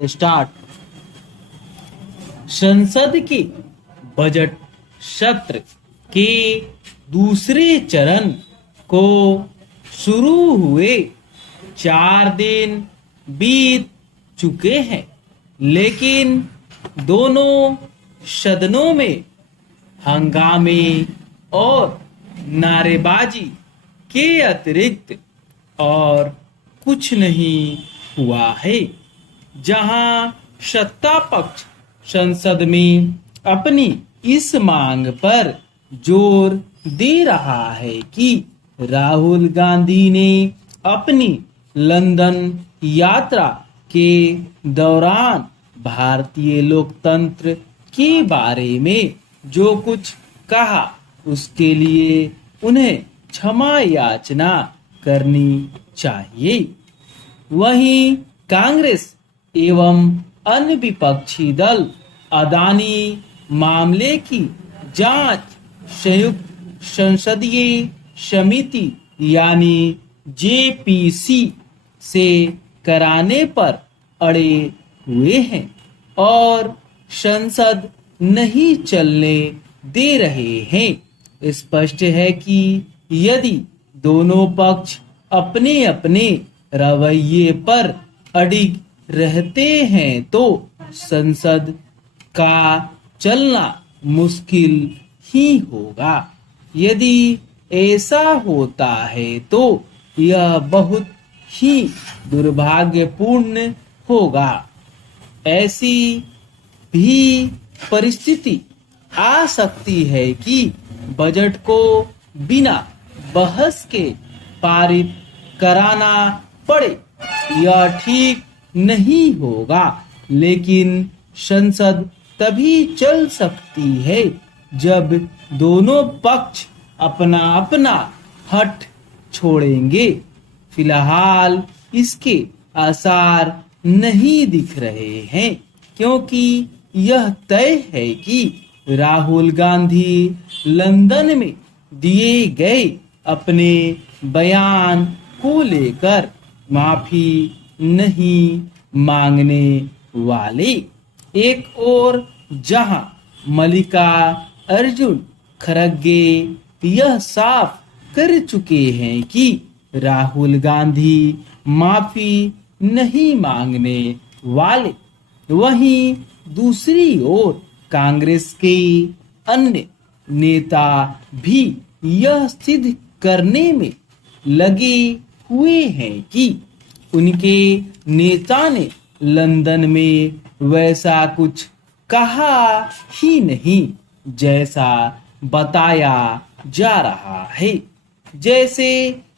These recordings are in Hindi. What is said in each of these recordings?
स्टार्ट। संसद के बजट सत्र के दूसरे चरण को शुरू हुए 4 दिन बीत चुके हैं, लेकिन दोनों सदनों में हंगामे और नारेबाजी के अतिरिक्त और कुछ नहीं हुआ है। जहां सत्ता पक्ष संसद में अपनी इस मांग पर जोर दे रहा है कि राहुल गांधी ने अपनी लंदन यात्रा के दौरान भारतीय लोकतंत्र के बारे में जो कुछ कहा उसके लिए उन्हें क्षमा याचना करनी चाहिए। वहीं कांग्रेस एवं अन्य विपक्षी दल अदानी मामले की जांच संयुक्त संसदीय समिति यानी जेपीसी से कराने पर अड़े हुए हैं और संसद नहीं चलने दे रहे हैं। स्पष्ट है कि यदि दोनों पक्ष अपने अपने रवैये पर अडिग रहते हैं तो संसद का चलना मुश्किल ही होगा। यदि ऐसा होता है तो यह बहुत ही दुर्भाग्यपूर्ण होगा। ऐसी भी परिस्थिति आ सकती है कि बजट को बिना बहस के पारित कराना पड़े। यह ठीक नहीं होगा, लेकिन संसद तभी चल सकती है जब दोनों पक्ष अपना अपना हट छोड़ेंगे। फिलहाल इसके आसार नहीं दिख रहे हैं, क्योंकि यह तय है कि राहुल गांधी लंदन में दिए गए अपने बयान को लेकर माफी नहीं मांगने वाले। एक और जहां मल्लिका अर्जुन खड़गे यह साफ कर चुके हैं कि राहुल गांधी माफी नहीं मांगने वाले, वहीं दूसरी ओर कांग्रेस के अन्य नेता भी यह सिद्ध करने में लगे हुए हैं कि उनके नेता ने लंदन में वैसा कुछ कहा ही नहीं जैसा बताया जा रहा है। जैसे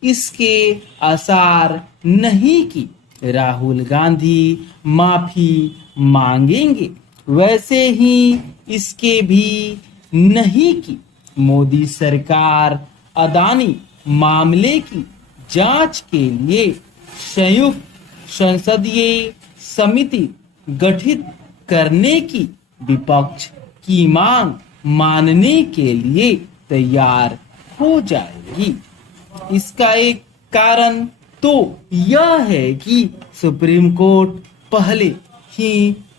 इसके आसार नहीं कि राहुल गांधी माफी मांगेंगे, वैसे ही इसके भी नहीं कि मोदी सरकार अदानी मामले की जांच के लिए संयुक्त संसदीय समिति गठित करने की विपक्ष की मांग मानने के लिए तैयार हो जाएगी। इसका एक कारण तो यह है कि सुप्रीम कोर्ट पहले ही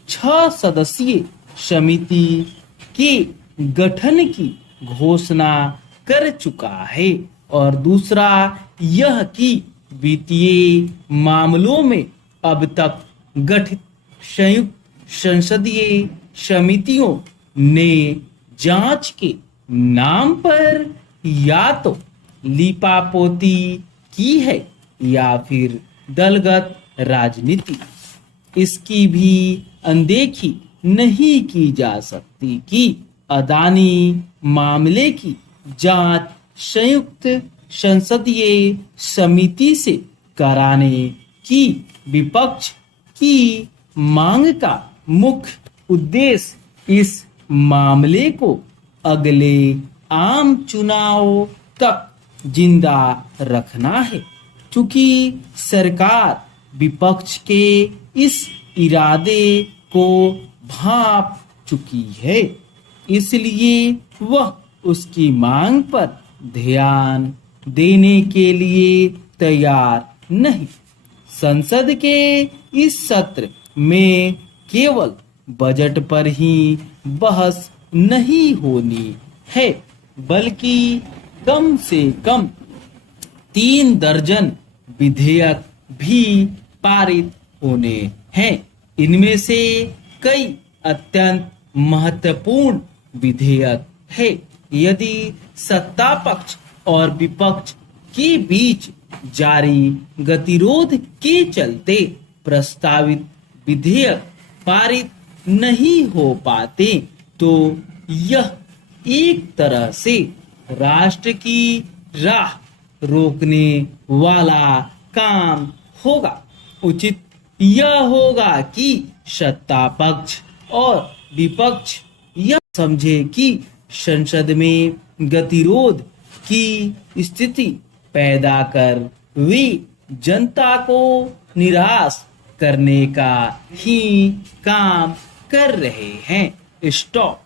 6 सदस्यीय समिति के गठन की घोषणा कर चुका है और दूसरा यह कि वित्तीय मामलों में अब तक गठित संयुक्त संसदीय समितियों ने जांच के नाम पर या तो लीपापोती की है या फिर दलगत राजनीति। इसकी भी अनदेखी नहीं की जा सकती कि अदानी मामले की जांच संयुक्त संसदीय समिति से कराने की विपक्ष की मांग का मुख्य उद्देश्य इस मामले को अगले आम चुनाव तक जिंदा रखना है। चूंकि सरकार विपक्ष के इस इरादे को भांप चुकी है, इसलिए वह उसकी मांग पर ध्यान देने के लिए तैयार नहीं। संसद के इस सत्र में केवल बजट पर ही बहस नहीं होनी है, बल्कि कम से कम 3 दर्जन विधेयक भी पारित होने हैं। इनमें से कई अत्यंत महत्वपूर्ण विधेयक है। यदि सत्ता पक्ष और विपक्ष के बीच जारी गतिरोध के चलते प्रस्तावित विधेयक पारित नहीं हो पाते, तो यह एक तरह से राष्ट्र की राह रोकने वाला काम होगा। उचित यह होगा कि सत्ता पक्ष और विपक्ष यह समझे कि संसद में गतिरोध की स्थिति पैदा कर वे जनता को निराश करने का ही काम कर रहे हैं। स्टॉप।